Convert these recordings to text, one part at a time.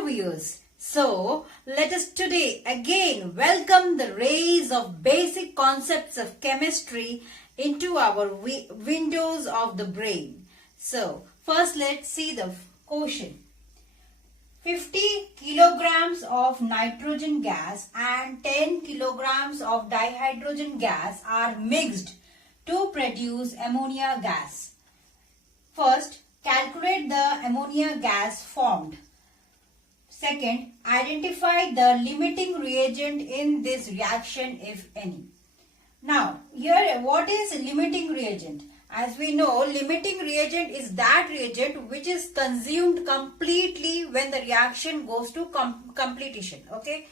Hello viewers. So let us today again welcome the rays of basic concepts of chemistry into our windows of the brain. So first let's see the question. 50 kilograms of nitrogen gas and 10 kilograms of dihydrogen gas are mixed to produce ammonia gas. First, calculate the ammonia gas formed. Second, identify the limiting reagent in this reaction, if any. Now, here what is limiting reagent? As we know, limiting reagent is that reagent which is consumed completely when the reaction goes to completion. Okay.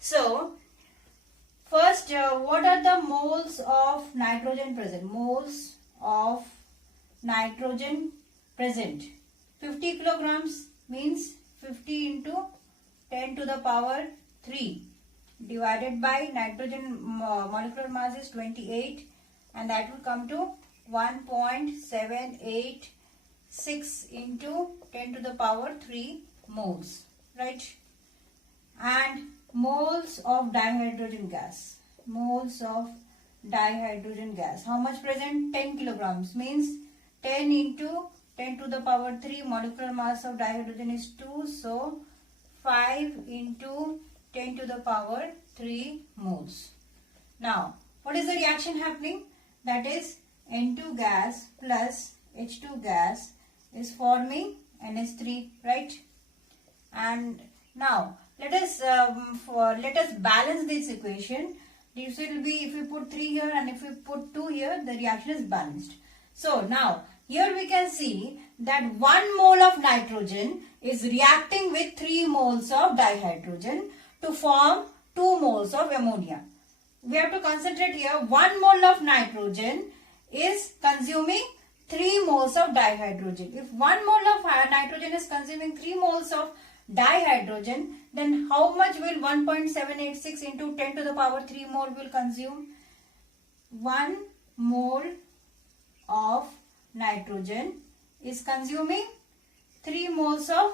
So, first, what are the moles of nitrogen present? Moles of nitrogen present. 50 kilograms means 50 into 10 to the power 3 divided by nitrogen molecular mass is 28, and that will come to 1.786 into 10 to the power 3 moles, right? And moles of dihydrogen gas. Moles of dihydrogen gas. How much present? 10 kilograms means 10 into 10 to the power 3 molecular mass of dihydrogen is 2. So 5 into 10 to the power 3 moles. Now what is the reaction happening? That is N2 gas plus H2 gas is forming NH3, right? And now let us balance this equation. This will be, if we put 3 here and if we put 2 here, the reaction is balanced. So now here we can see that 1 mole of nitrogen is reacting with 3 moles of dihydrogen to form 2 moles of ammonia. We have to concentrate here. 1 mole of nitrogen is consuming 3 moles of dihydrogen. If 1 mole of nitrogen is consuming 3 moles of dihydrogen, then how much will 1.786 into 10 to the power 3 mole will consume? 1 mole of nitrogen is consuming 3 moles of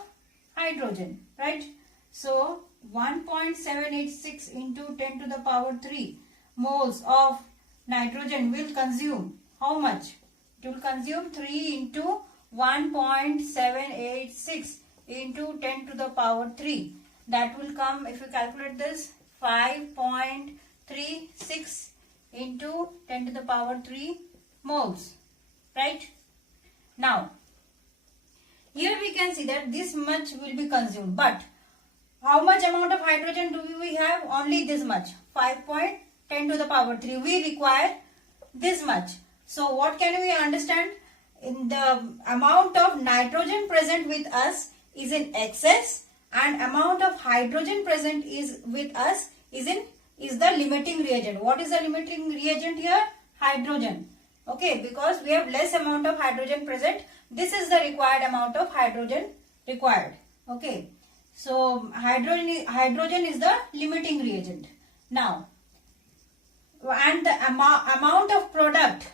hydrogen, right? So 1.786 into 10 to the power 3 moles of nitrogen will consume how much? It will consume 3 into 1.786 into 10 to the power 3. That will come, if you calculate this, 5.36 into 10 to the power 3 moles, right? Now, here we can see that this much will be consumed, but how much amount of hydrogen do we have? Only this much, 5.10 to the power 3. We require this much. So what can we understand? In the amount of nitrogen present with us is in excess, and amount of hydrogen present is with us is the limiting reagent. What is the limiting reagent here? Hydrogen. Okay, because we have less amount of hydrogen present, this is the required amount of hydrogen required. Okay, so hydrogen is the limiting reagent. Now, and the amount of product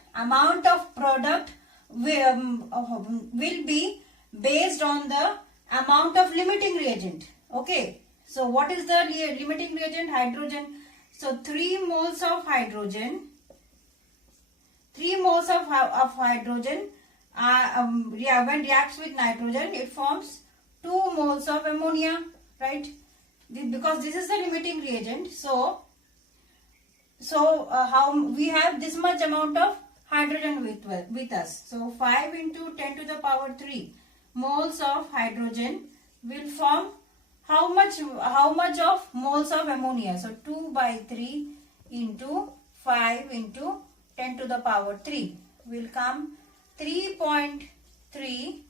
will be based on the amount of limiting reagent. Okay, so what is the limiting reagent? Hydrogen. So 3 moles of hydrogen. 3 moles of hydrogen when reacts with nitrogen, it forms 2 moles of ammonia, right? Because this is the limiting reagent. So how we have this much amount of hydrogen with us. So 5 into 10 to the power 3 moles of hydrogen will form how much of moles of ammonia? So 2 by 3 into 5 into 10 to the power 3 will come 3.3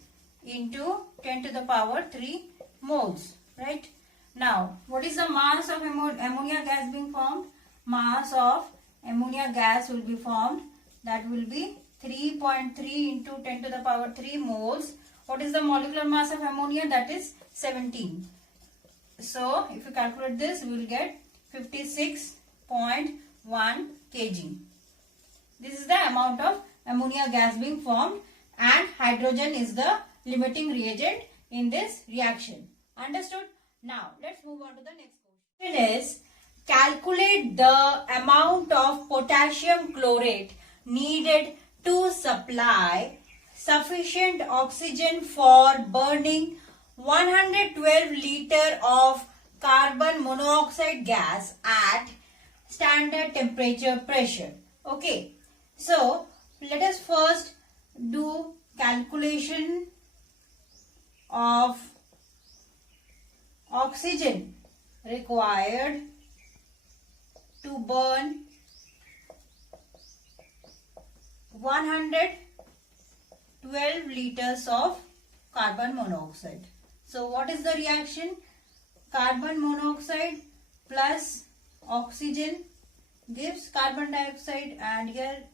into 10 to the power 3 moles, right? Now, what is the mass of ammonia gas being formed? Mass of ammonia gas will be formed. That will be 3.3 into 10 to the power 3 moles. What is the molecular mass of ammonia? That is 17. So, if you calculate this, we will get 56.1 kg. This is the amount of ammonia gas being formed, and hydrogen is the limiting reagent in this reaction. Understood? Now let's move on to the next question. Is calculate the amount of potassium chlorate needed to supply sufficient oxygen for burning 112 liter of carbon monoxide gas at standard temperature pressure. Okay, so let us first do calculation of oxygen required to burn 112 liters of carbon monoxide. So what is the reaction? Carbon monoxide plus oxygen gives carbon dioxide, and here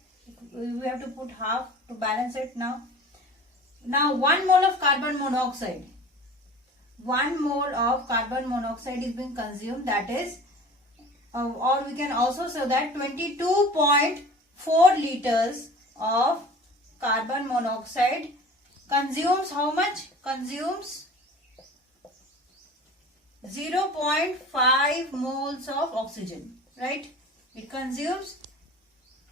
we have to put half to balance it now. Now 1 mole of carbon monoxide. 1 mole of carbon monoxide is being consumed, that is or we can also say that 22.4 liters of carbon monoxide consumes how much? Consumes 0.5 moles of oxygen, right? It consumes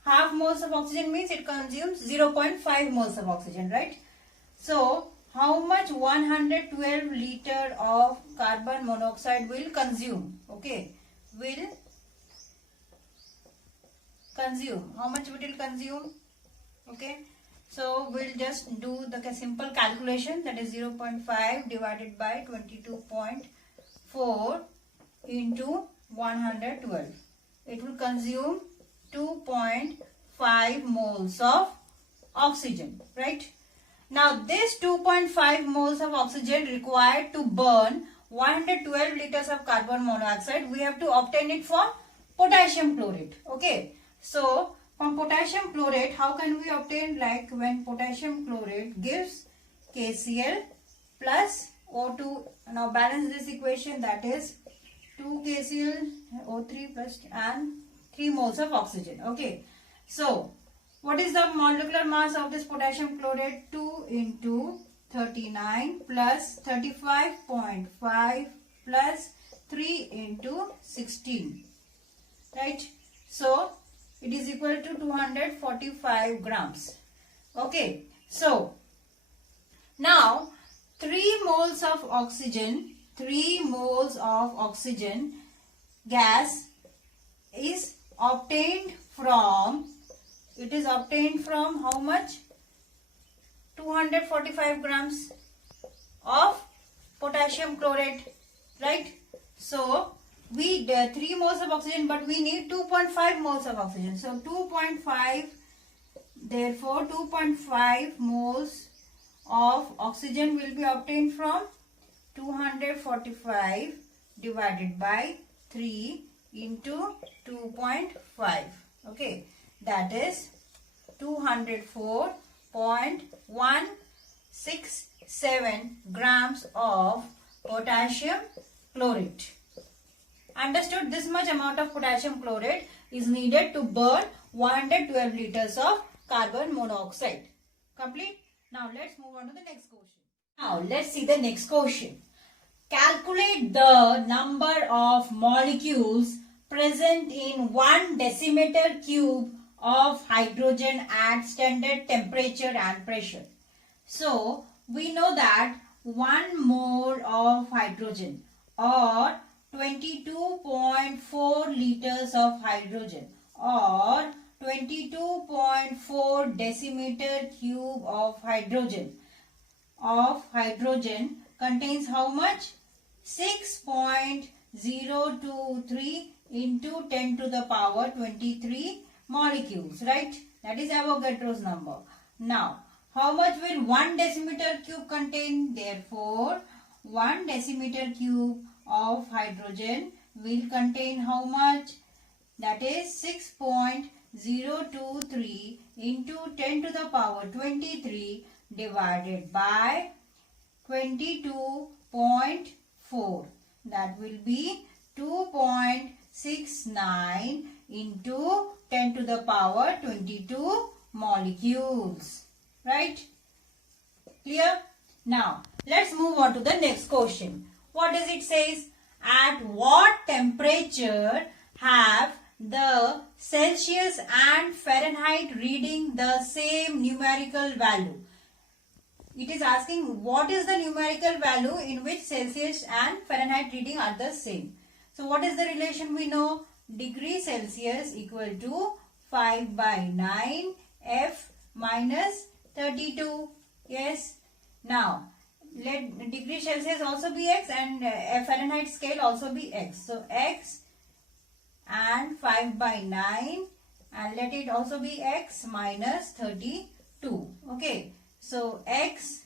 half moles of oxygen, means it consumes 0.5 moles of oxygen, right? So how much 112 liter of carbon monoxide will consume? Okay, will consume. How much it will consume? Okay, so we'll just do the simple calculation, that is 0.5 divided by 22.4 into 112. It will consume 2.5 moles of oxygen, right? Now this 2.5 moles of oxygen required to burn 112 liters of carbon monoxide, we have to obtain it from potassium chlorate. Okay, so from potassium chlorate, how can we obtain? Like when potassium chlorate gives KCl plus O2. Now balance this equation, that is 2 KCl O3 plus and 3 moles of oxygen. Okay, so what is the molecular mass of this potassium chlorate? 2 into 39 plus 35.5 plus 3 into 16, right? So it is equal to 245 grams. Okay, so now 3 moles of oxygen gas is obtained from, it is obtained from how much? 245 grams of potassium chlorate, right? So we 3 moles of oxygen, but we need 2.5 moles of oxygen. So 2.5, therefore 2.5 moles of oxygen will be obtained from 245 divided by 3 into 2.5. Okay, that is 204.167 grams of potassium chlorate. Understood? This much amount of potassium chlorate is needed to burn 112 liters of carbon monoxide. Complete? Now let's move on to the next question. Now let's see the next question. Calculate the number of molecules present in 1 decimeter cube of hydrogen at standard temperature and pressure. So we know that 1 mole of hydrogen or 22.4 liters of hydrogen or 22.4 decimeter cube of hydrogen contains how much? 6.023 into 10 to the power 23 molecules, right? That is Avogadro's number. Now, how much will 1 decimeter cube contain? Therefore, 1 decimeter cube of hydrogen will contain how much? That is 6.023 into 10 to the power 23 divided by 22.4. That will be 2.69 into 10 to the power 22 molecules. Right? Clear? Now, let's move on to the next question. What does it say? at what temperature have the Celsius and Fahrenheit reading the same numerical value? It is asking what is the numerical value in which Celsius and Fahrenheit reading are the same. So what is the relation we know? Degree Celsius equal to 5 by 9 F minus 32. Yes. Now let degree Celsius also be x and Fahrenheit scale also be x. So x and 5 by 9 and let it also be x minus 32. Okay. So x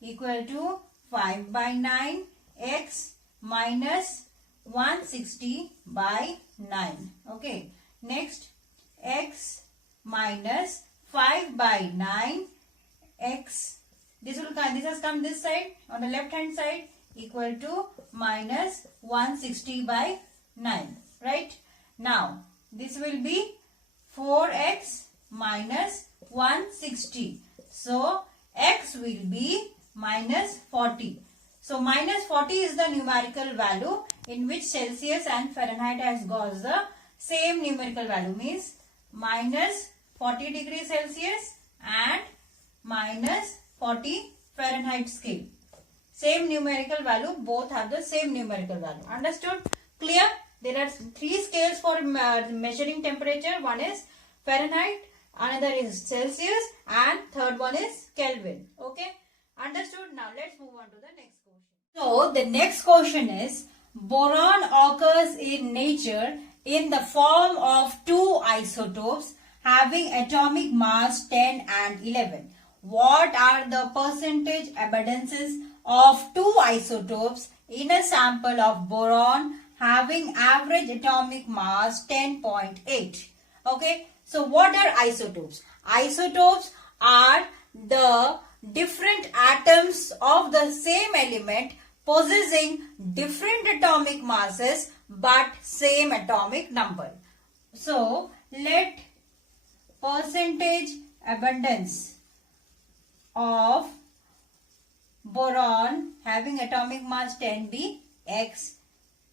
equal to 5 by 9 x minus 160 by 9. Okay. Next x minus 5 by 9 x, this has come this side on the left hand side, equal to minus 160 by 9. Right. Now this will be 4x minus 160. So x will be minus 40. So minus 40 is the numerical value in which Celsius and Fahrenheit has got the same numerical value, means minus 40 degrees Celsius and minus 40 Fahrenheit scale. Same numerical value, both have the same numerical value. Understood? Clear? There are three scales for measuring temperature. One is Fahrenheit, another is Celsius, and third one is Kelvin. Okay? Understood? Now let's move on to the next question. So the next question is, boron occurs in nature in the form of two isotopes having atomic mass 10 and 11. What are the percentage abundances of two isotopes in a sample of boron having average atomic mass 10.8? Okay, so what are isotopes? Isotopes are the different atoms of the same element possessing different atomic masses but same atomic number. So let percentage abundance of boron having atomic mass 10 be X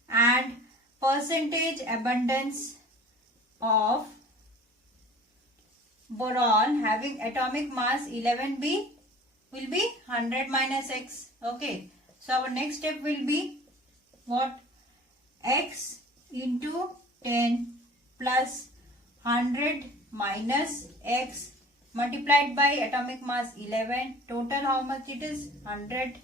and percentage abundance of boron having atomic mass 11b will be 100 minus X. Okay. So our next step will be what? X into 10 plus 100 minus X multiplied by atomic mass 11. Total how much it is? 100.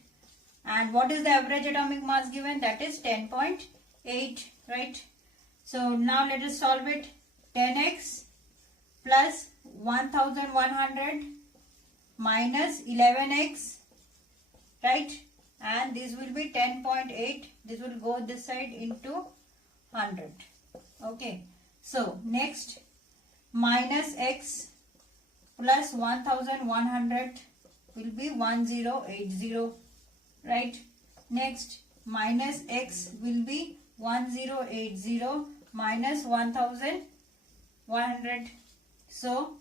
And what is the average atomic mass given? That is 10.8. Right. So now let us solve it. 10x plus 1100 minus 11x. Right. And this will be 10.8. This will go this side into 100. Okay. So next, minus x plus 1100 will be 1080. Right. Next, minus x will be 1080 minus 1100. So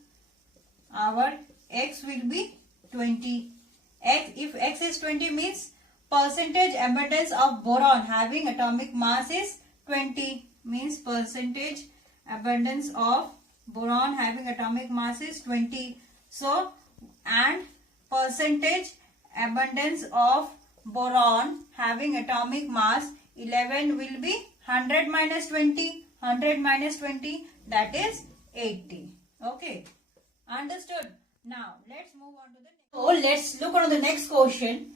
our x will be 20. If x is 20 means percentage abundance of boron having atomic mass is 20, means percentage abundance of boron having atomic mass is 20. So and percentage abundance of boron having atomic mass 11 will be 100 minus 20. 100 minus 20, that is 80. Okay. Understood? Now let's move on to the next. So let's look on the next question.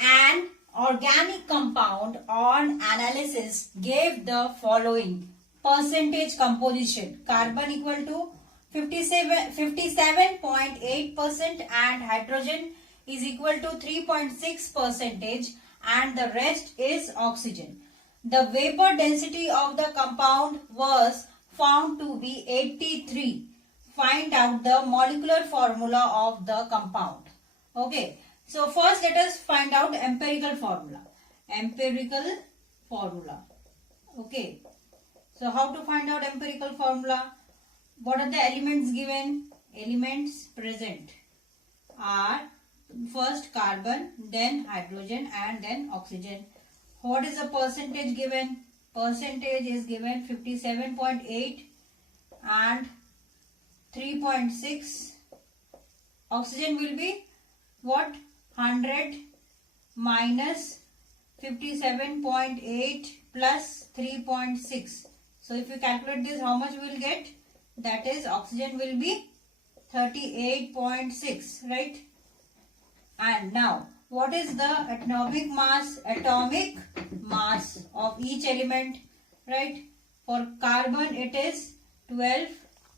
An organic compound on analysis gave the following percentage composition. Carbon equal to 57.8% and hydrogen is equal to 3.6% and the rest is oxygen. The vapor density of the compound was found to be 83. Find out the molecular formula of the compound. Okay. So first let us find out empirical formula. Empirical formula. Okay. So how to find out empirical formula? What are the elements given? Elements present are first carbon, then hydrogen and then oxygen. What is the percentage given? Percentage is given 57.8 and 3.6. Oxygen will be what? 100 minus 57.8 plus 3.6. So if you calculate this, how much we will get? That is, oxygen will be 38.6, right? And now, what is the atomic mass? Atomic mass of each element, right? For carbon it is 12,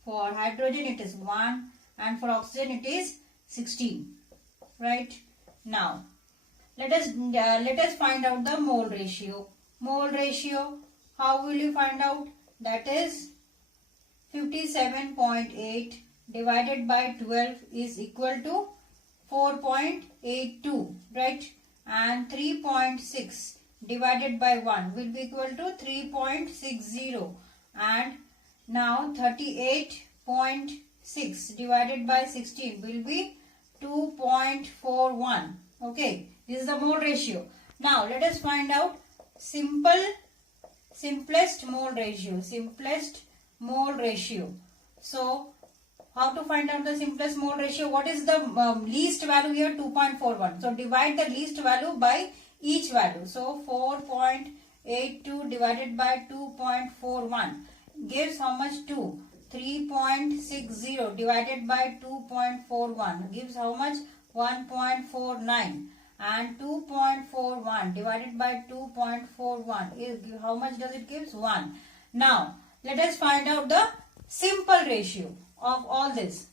for hydrogen it is 1, and for oxygen it is 16, right? Now, let us find out the mole ratio. Mole ratio, how will you find out? That is 57.8 divided by 12 is equal to 4.82, right? And 3.6 divided by 1 will be equal to 3.60. And now 38.6 divided by 16 will be 2.41. Okay, this is the mole ratio. Now let us find out simplest mole ratio. Simplest mole ratio. So how to find out the simplest mole ratio? What is the least value here? 2.41. So divide the least value by each value. So 4.82 divided by 2.41 gives how much? 2. 3.60 divided by 2.41 gives how much? 1.49. And 2.41 divided by 2.41 is how much does it give? 1. Now let us find out the simple ratio of all this,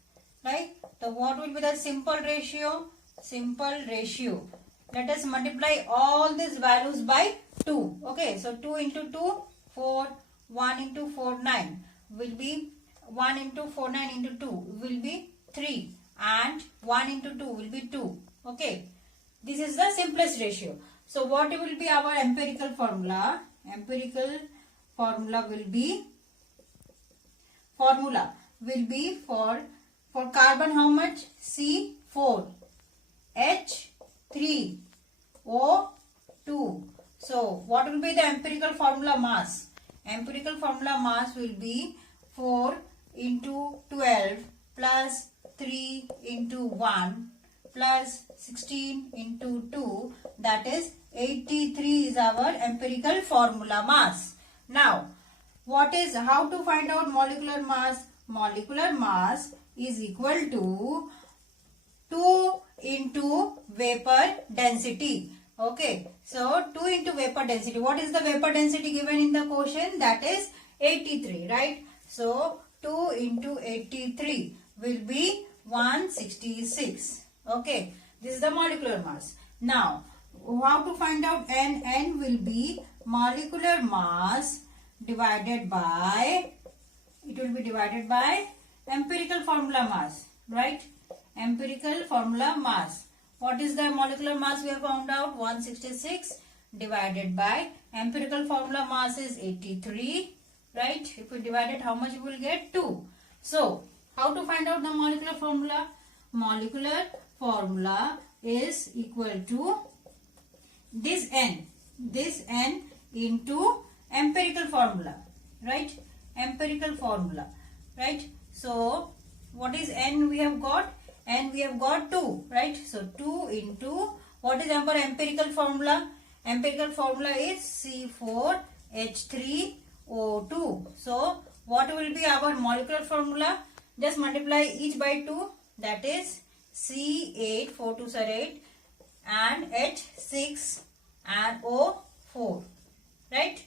right? So what will be the simple ratio? Simple ratio. Let us multiply all these values by 2. Okay, so 2 into 2, 4. 1 into 4, 9. Will be 1 into 4, 9 into 2 will be 3. And 1 into 2 will be 2. Okay, this is the simplest ratio. So what will be our empirical formula? Empirical formula will be for carbon how much? C4 H3O2. So what will be the empirical formula mass? Empirical formula mass will be 4 into 12 plus 3 into 1 plus 16 into 2, that is 83 is our empirical formula mass. Now, how to find out molecular mass? Molecular mass is equal to 2 into vapor density. Okay, so 2 into vapor density. What is the vapor density given in the question? That is 83, right? So 2 into 83 will be 166. Okay, this is the molecular mass. Now, how to find out N? N will be molecular mass divided by, it will be divided by empirical formula mass, right? Empirical formula mass. What is the molecular mass we have found out? 166 divided by empirical formula mass is 83, right? If we divide it, how much we will get? 2. So, how to find out the molecular formula? Molecular formula is equal to this N into empirical formula, right? Empirical formula, right? So, what is N we have got? N we have got 2, right? So, 2 into, what is our empirical formula? Empirical formula is C4H3O2. So, what will be our molecular formula? Just multiply each by 2, that is C8, 4 2s are 8, and H6 and O4, right?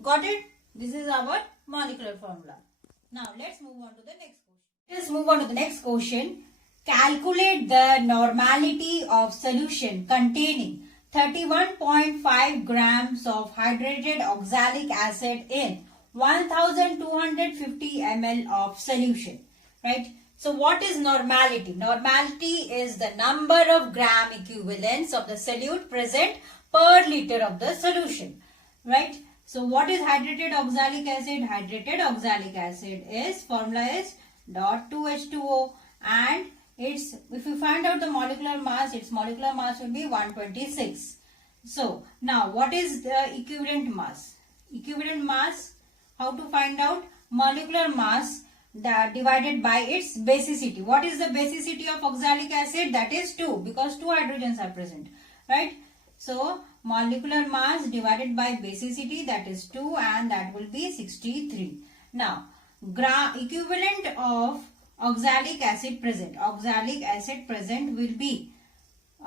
Got it? This is our molecular formula. Now, let's move on to the next question. Let's move on to the next question. Calculate the normality of solution containing 31.5 grams of hydrated oxalic acid in 1250 ml of solution, right? So what is normality? Normality is the number of gram equivalents of the solute present per liter of the solution, right? So what is hydrated oxalic acid? Hydrated oxalic acid is, formula is .2H2O, and if you find out the molecular mass, its molecular mass will be 126. So now what is the equivalent mass? Equivalent mass, how to find out? Molecular mass that divided by its basicity. What is the basicity of oxalic acid? That is 2, because 2 hydrogens are present, right? So molecular mass divided by basicity, that is 2, and that will be 63. Now equivalent of oxalic acid present. Oxalic acid present will be,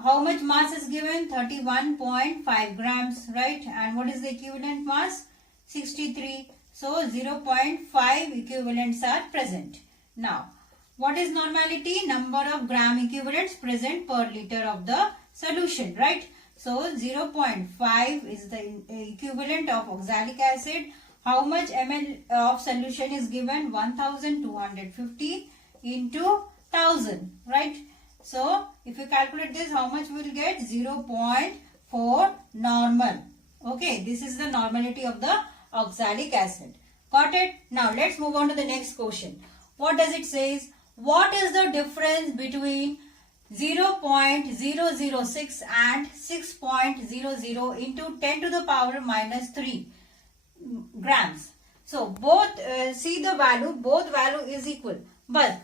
how much mass is given? 31.5 grams, right? And what is the equivalent mass? 63. So 0.5 equivalents are present. Now, what is normality? Number of gram equivalents present per liter of the solution, right? So 0.5 is the equivalent of oxalic acid. How much ml of solution is given? 1250 into 1000, right? So if you calculate this, how much we will get? 0.4 normal. Okay, this is the normality of the oxalic acid. Got it? Now let's move on to the next question. What does it say? What is the difference between 0.006 and 6.00 into 10 to the power minus 3 grams? So both, see the value, both value is equal, but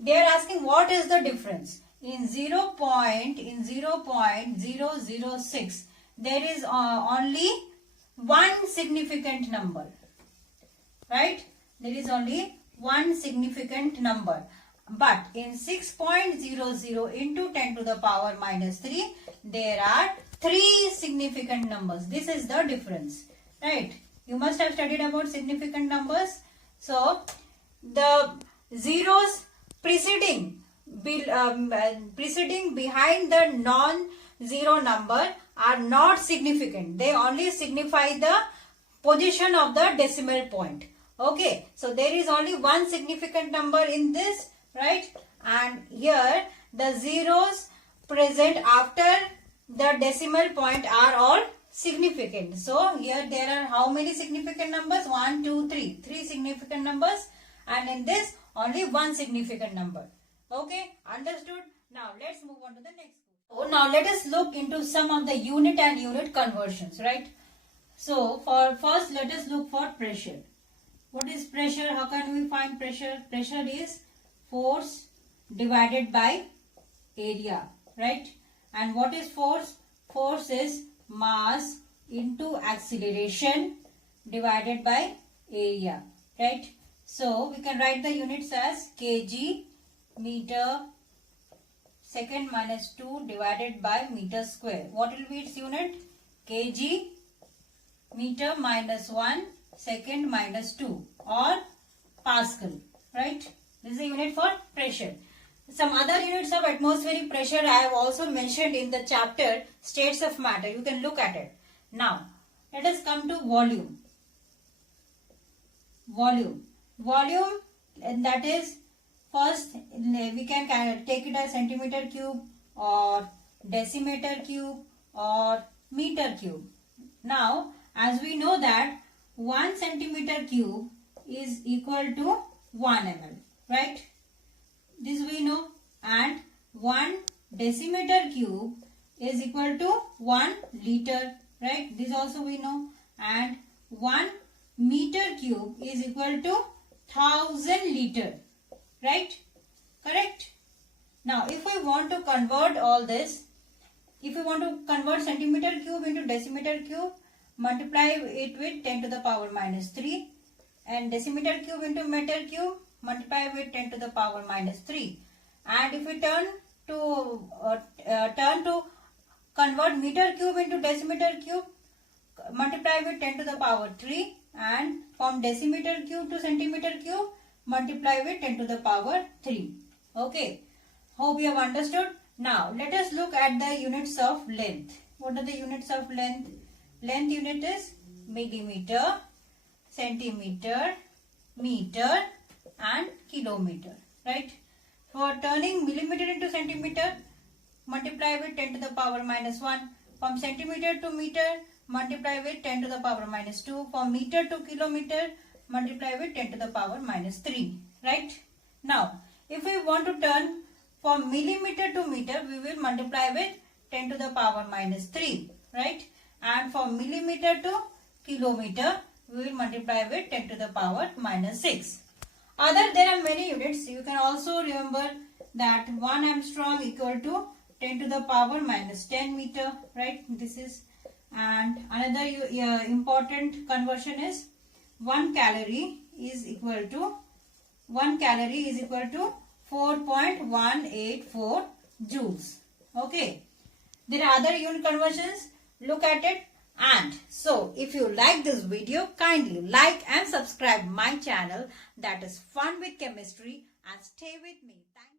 they are asking what is the difference. In 0.006 there is only one significant number, right? There is only one significant number. But in 6.00 into 10 to the power minus 3, there are 3 significant numbers. This is the difference, right? You must have studied about significant numbers. So the zeros preceding behind the non-zero number are not significant. They only signify the position of the decimal point. Okay, so there is only one significant number in this, right? And here the zeros present after the decimal point are all significant. So here there are how many significant numbers? 1, 2, 3. 3 significant numbers, and in this only one significant number. Okay, understood? Now let's move on to the next. So now let us look into some of the unit and unit conversions, right? So for first let us look for pressure. What is pressure? How can we find pressure? Pressure is force divided by area, right? And what is force? Force is mass into acceleration divided by area, right? So we can write the units as kg meter second minus 2 divided by meter square. What will be its unit? Kg meter minus 1 second minus 2, or Pascal, right? This is the unit for pressure. Some other units of atmospheric pressure I have also mentioned in the chapter states of matter. You can look at it. Now let us come to volume. Volume, and that is, first we can take it as centimeter cube or decimeter cube or meter cube. Now as we know that 1 centimeter cube is equal to 1 ml, right? This we know. And 1 decimeter cube is equal to 1 liter, right? This also we know. And 1 meter cube is equal to 1000 liter, right? Correct? Now if we want to convert all this, if we want to convert centimeter cube into decimeter cube, multiply it with 10 to the power minus 3, and decimeter cube into meter cube, multiply with 10 to the power minus 3. And if we turn to convert meter cube into decimeter cube, multiply with 10 to the power 3, and from decimeter cube to centimeter cube, multiply with 10 to the power 3. Okay, hope you have understood. Now let us look at the units of length. What are the units of length? Length unit is millimeter, centimeter, meter and kilometer, right? For turning millimeter into centimeter, multiply with 10 to the power minus 1. From centimeter to meter, multiply with 10 to the power minus 2. From meter to kilometer, multiply with 10 to the power minus 3, right? Now if we want to turn from millimeter to meter, we will multiply with 10 to the power minus 3. right? And for millimeter to kilometer, we will multiply with 10 to the power minus 6. There are many units. You can also remember that 1 Armstrong equal to 10 to the power minus 10 meter, right? This is, and another important conversion is 1 calorie is equal to 4.184 joules. Okay. There are other unit conversions. Look at it. And so, if you like this video, kindly like and subscribe my channel, that is Fun with Chemistry, and stay with me. Thank